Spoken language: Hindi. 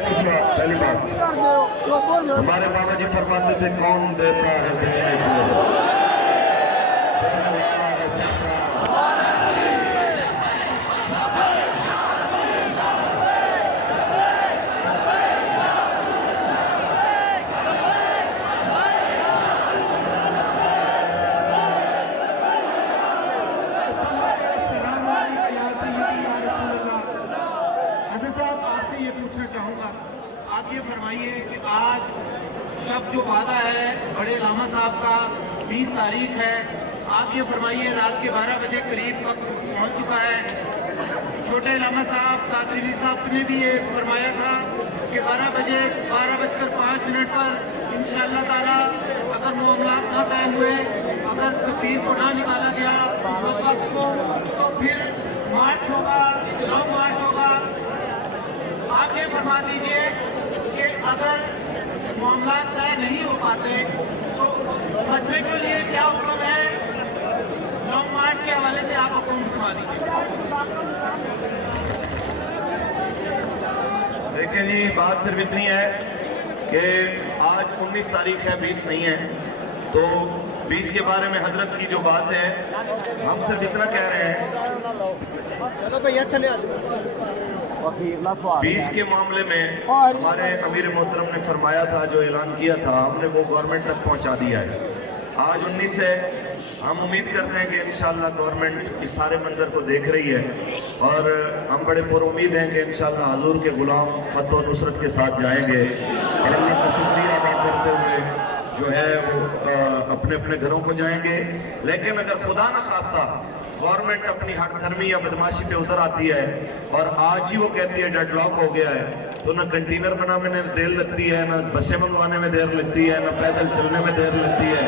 पहली बात हमारे बाबा जी फरमाते थे, कौन देता है देने को, आप ये फरमाइए कि आज सब जो वादा है बड़े लामा साहब का 20 तारीख है, आप ये फरमाइए रात के 12 बजे करीब वक्त पहुंच चुका है। छोटे लामा साहब सादरी साहब ने भी ये फरमाया था कि 12 बजकर 5 मिनट पर इंशाअल्लाह ताला अगर मामलात ना तय हुए, अगर तस्वीर को ना निकाला गया उस वक्त को, तो फिर मार्च होगा, लॉन्ग मार्च होगा। आप ये फरमा दीजिए कि अगर मामला तय नहीं हो पाते तो बचने के लिए क्या हुक्म है, लॉन्ग मार्च के हवाले से आप हुक्म फरमा दीजिए। देखिए जी, बात सिर्फ इतनी है कि आज 19 तारीख है, 20 नहीं है, तो 20 के बारे में हजरत की जो बात है, हम सिर्फ इतना कह रहे हैं 20 के मामले में हमारे अमीर मोहतरम ने फरमाया था, जो ऐलान किया था हमने वो गवर्नमेंट तक पहुंचा दिया है। आज 19 है, हम उम्मीद करते हैं कि इंशाअल्लाह गवर्नमेंट इस सारे मंजर को देख रही है और हम बड़े पुरुम्मीद हैं कि इंशाअल्लाह हजूर के गुलाम फतह नुसरत के साथ जाएंगे और अल्लाह का शुक्रिया अदा करते हुए जो है वो अपने अपने घरों को जाएंगे। लेकिन अगर खुदा न खास्ता गवर्नमेंट अपनी हठधर्मी या बदमाशी पे उतर आती है और आज ही वो कहती है डेडलॉक हो गया है, तो ना कंटेनर बनाने में देर लगती है, ना बसें मंगवाने में देर लगती है, ना पैदल चलने में देर लगती है।